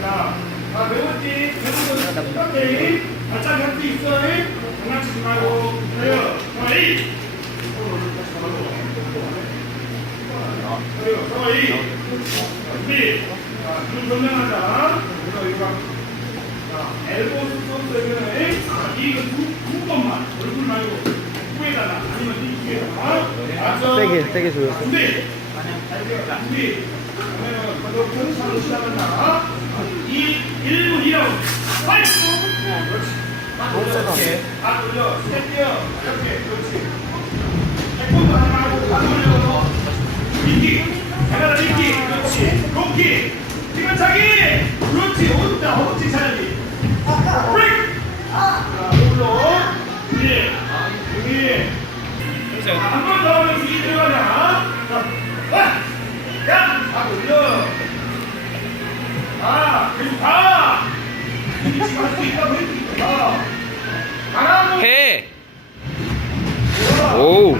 자, 배웠지? 오케이. 발짝 할수 있어. 장난치지 말고. 그래요. 에이. 그래요. 에이. 준비. 자, 눈 정면하자. 이거. 자, 엘보 스포츠는 이거 두 번만. 얼굴 말고. 후에다가. 아니면 이 뒤에다가. 세게 줘요. 준비. 준비. 그러면 경찰로 시작한다. 1분 2라운드. 파이트! 그렇지. 이렇게. 다 돌려. 스텝 뛰어. 이렇게. 그렇지. 태권도 하지 말고 다 돌려. 링기. 가라라 링기. 그렇지. 롱기. 뛰면차기. 그렇지. 온다. 허벅지 차기. 브레이크. 자, 올라. 준비. 준비. 한 번 더 하면 이 들어가자. 자, 야! 다 돌려. 계속 가! 지금 할 수 있다고 했으니까 가! 가라고! 해! 오!